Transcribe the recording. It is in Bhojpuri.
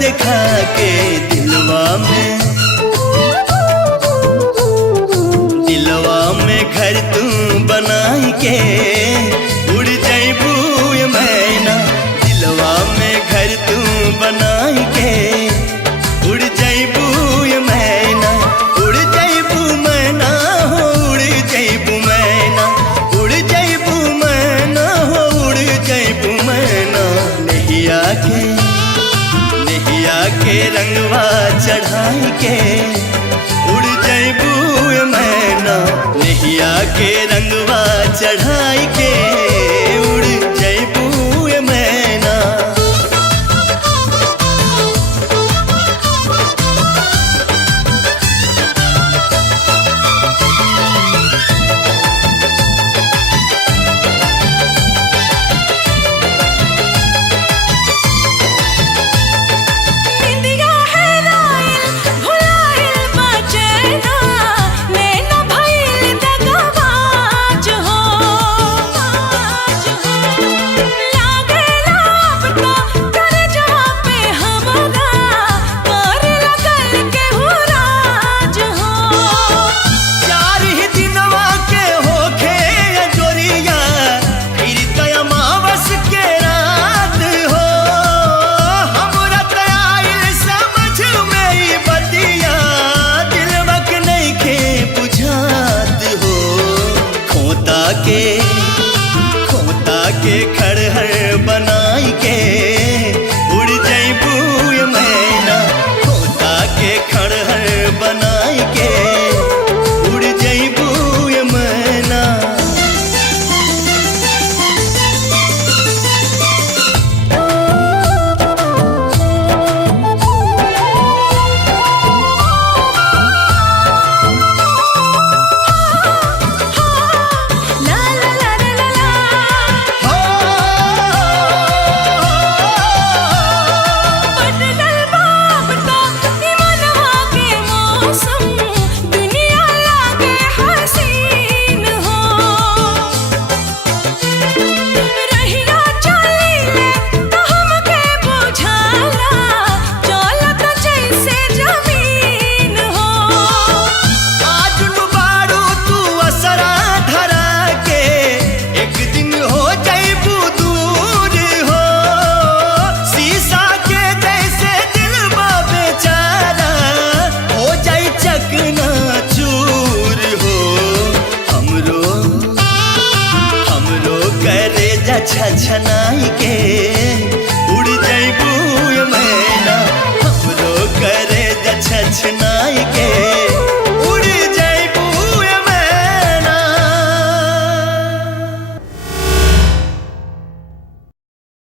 दिखा के दिलवा में घर तू बनाई के उड़ जैबू मैना। दिलवा में घर तू बनाई के उड़ जैबू मैना। उड़ जैबू मैना हो उड़ जैबू मैना। उड़ जैबू मैना हो उड़ जैबू मैना। नैया के रंगवा चढ़ाई के उड़ जैबू मैना। नैया के रंगवा चढ़ा